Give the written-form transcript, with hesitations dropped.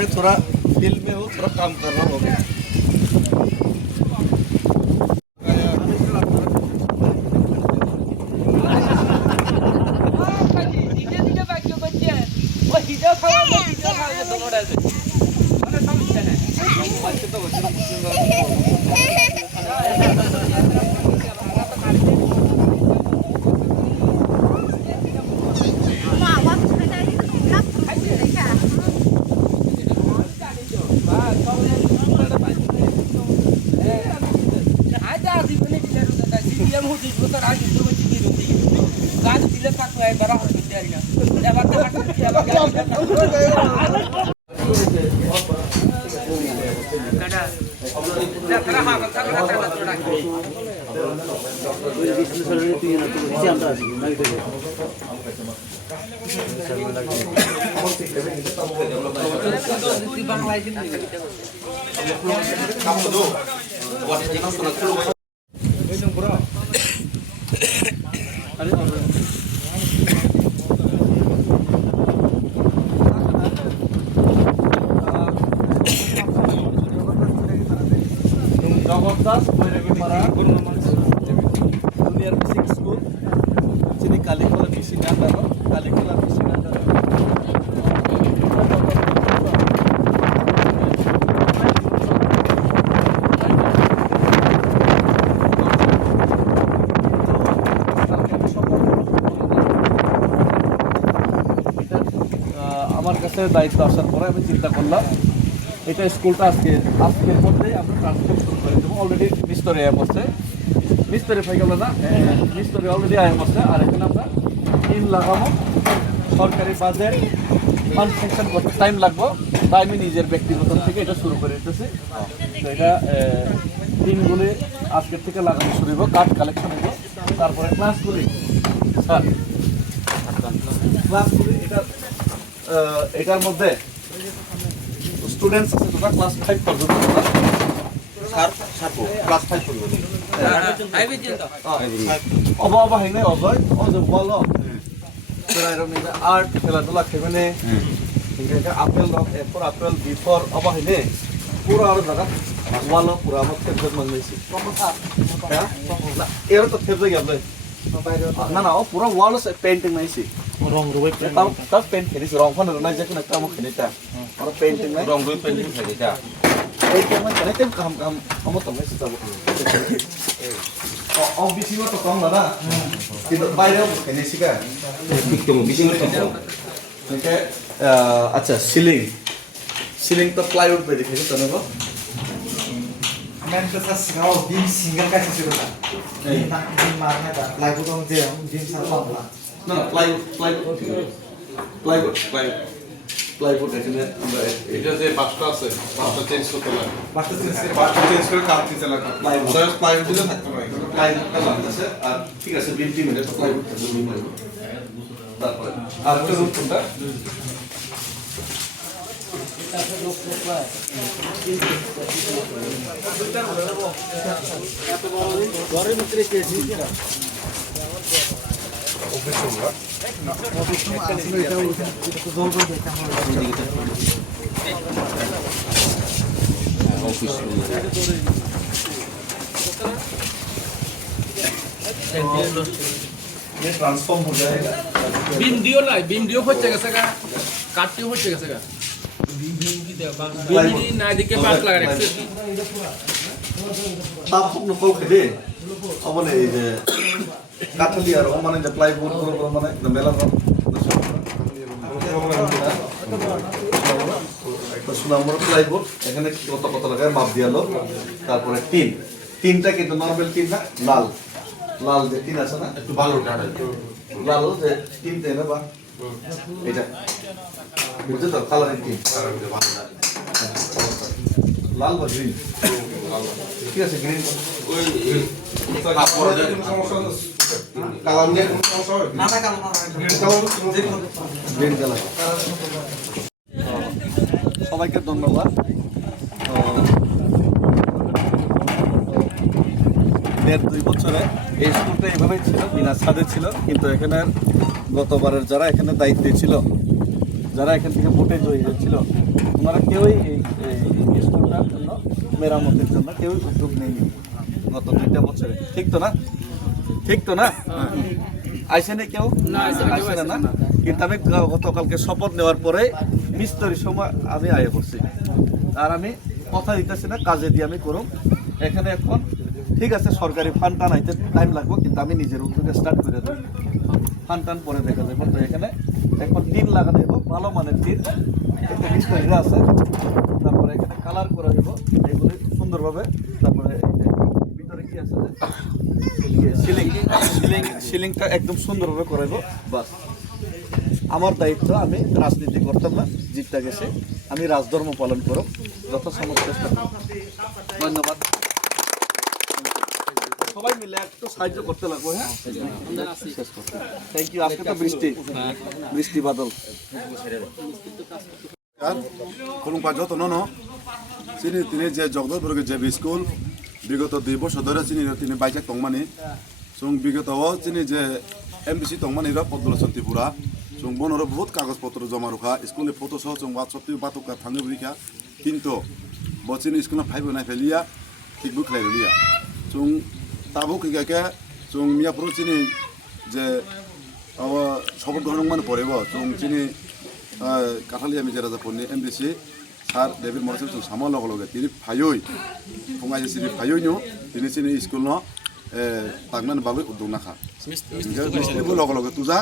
में थोड़ा फील्ड में हो, थोड़ा काम कर रहा होगा। Junior Fishing School, sini Kalikola Fishing Under, Kalikola Fishing Under. আমার কাছে দায়িত্ব আসার পরে আমি চিন্তা করলাম এটা স্কুলটা আজকের মধ্যেই আমরা ট্রান্সফার শুরু করে দেবো। অলরেডি মিস্তরি আয়া পড়ছে, মিস্তরি পাই গেল না, মিস্তরি অলরেডি আয়া পড়ছে। আর এখানে আমরা টিন লাগাবো, সরকারি বাজেট ফান্ড সেকশন করতে টাইম লাগবো, তাই আমি নিজের ব্যক্তিগত থেকে এটা শুরু করে দিতেছি। তো এটা টিনগুলি আজকের থেকে লাগানো শুরু হইব, কাঠ কালেকশন হইব, তারপরে ক্লাসগুলি স্যার ক্লাসগুলি এটার মধ্যে স্টুডেন্টস আছে তোমরা ক্লাস 5 পর্যন্ত ক্লাস 5 পর্যন্ত অবা হেনে অজয় অজয় বলো তোরা এরকম আর্ট খেলাধুলা খেবেনে আপেল এরপর আপেল বিফোর অবা হেনে পুরো আরো জায়গা ওয়ালো পুরো আমার ফেব্রিক মাংলাইছি এর তো ফেব্রিক আছে না না ও পুরো ওয়াল পেইন্টিং নাইছি রং রুই তাও পেইন্ট খেলিছি রং ফান নাই যে কোনো কাম খেলিতা আর পেইন্টিং নাই রং রুই পেইন্টিং খেলিতা এই কেমন খেলে তেম কাম আমার তো মেসেজ যাব অফিসি তো কম না কিন্তু বাইরেও খেলিছি কা বিক্রম বিশিং তো ওকে আচ্ছা সিলিং তো প্লাইউড पे देखेगा तो ना मैं तो सर सिंगल बीम सिंगल का चीज़ होता है बीम मारने का प्लाईवुड हम दे हम बीम साथ लाऊंगा না প্লাইউড এখানে আমরা এটা যে বাসটা আছে বাসটা চেঞ্জ করতে লাগে बात तो বাসটা চেঞ্জ করে কাট দিতে লাগে প্লাইউড দিলে থাকতে পারে প্লাইউডটা লাগতেছে আর ঠিক আছে 20 মিনিট তো প্লাইউড থাকবে প্লাইউড তারপরে আর একটা রুম কোনটা ঘরের ভিতরে কে দিছে না অফিস রুম অফিস রুম আসলে এটা তো জল জল দেখা হয় অফিস রুম ये ट्रांसफॉर्म हो जाएगा बीम दियो हो जाएगा सगा काटियो हो जाएगा सगा बीम की दे बीम ना दिखे पास लगा रखे ताप न फल खेदे अब ने जे काठली আর মানে যে প্লাইউড গুলো মানে মেলা একটা সুনামর প্লাইউড এখানে কত কত লাগায় মাপ দিয়ালো তারপরে তিনটা কিন্তু নরমাল তিন না লাল যে তিন আছে না একটু ভালো ডাটা লাল যে তিন দেয় না বা এটা বুঝছো তো কালারিং তিন লাল বা গ্রিন ঠিক আছে গ্রিন ওই কাপড় দিয়ে সমস্যা কালার নিয়ে কোনো সমস্যা হবে ना ना काम ना গ্রিন কালার সবাইকে ধন্যবাদ দেড় দুই বছরে এই স্কুলটা এইভাবেই ছিল বিনা ছাদে ছিল কিন্তু এখানে গতবারের যারা এখানে দায়িত্বে ছিল যারা এখান থেকে ভোটে জয়ী হয়েছিল ওনারা কেউই এই স্কুলটার জন্য মেরামতের জন্য কেউই উদ্যোগ নেয়নি গত 2টা বছরে। ঠিক তো না? ঠিক তো না? আইসেনি কেউ? আইসে না। কিন্তু আমি গতকালকে শপথ নেওয়ার পরে মিস্তরির সময় আমি আয়ে পড়ছি, আর আমি কথা দিতেছি না, কাজে দিয়ে আমি করুম। এখানে এখন ঠিক আছে সরকারি ফান্ড টানাইতে টাইম লাগবে, কিন্তু আমি নিজের উদ্যোগে স্টার্ট করে দেবো। ফান্ড টান পরে দেখা যাবে। তো এখানে এখন টিন লাগা দেবো, ভালো মানের টিন, একটা মিস্ত্রিরা আছে। তারপরে এখানে কালার করা দেবো এগুলি সুন্দরভাবে। তারপরে ভিতরে কি আছে সিলিংটা একদম সুন্দরভাবে করাইবো। বাস আমার দায়িত্ব, আমি রাজনীতি করতাম না, জিতটা গেছে, আমি রাজধর্ম পালন করব, যথাসম্ভব চেষ্টা করব। ধন্যবাদ। সবাই মিলে একটু সাহায্য করতে লাগবে। হ্যাঁ, থ্যাংক ইউ। আজকে তো বৃষ্টি বাদল খুলুমপা যত্ন তিনি যে জগদলপুরকে যে স্কুল বিগত 2 বছর ধরে তিনি বাইজাক তংমানি जों বিগতও তিনি যে এমবিসি তংমানি পদ্মলচন ত্রিপুরা जों বনর বহুত কাগজপত্র জমা রখা স্কুলের ফটো সহ जों হোয়াটসঅ্যাপ বাতুকা থাঙ্গে বলিখা কিন্তু বচিনি স্কুল ফাইবো নাই ফেলিয়া ঠিকবো খেলাইলিয়া जों তাবো কিগাকে जों মিয়াপুর চিনি যে শপথ গ্রহণ মানে পড়েব जों চিনি কাঠালিয়া মিজারাজাপুরনি এমবিসি সার ডেভিড মরসেল जों সামা লগে লগে তিনি ফাইই फंगाय सिरि फाइनो তিনি চিনি স্কুল ন তাকমান বাবু উদ্যোগ নাখা মিস্ত্রি লগে লগে তুজা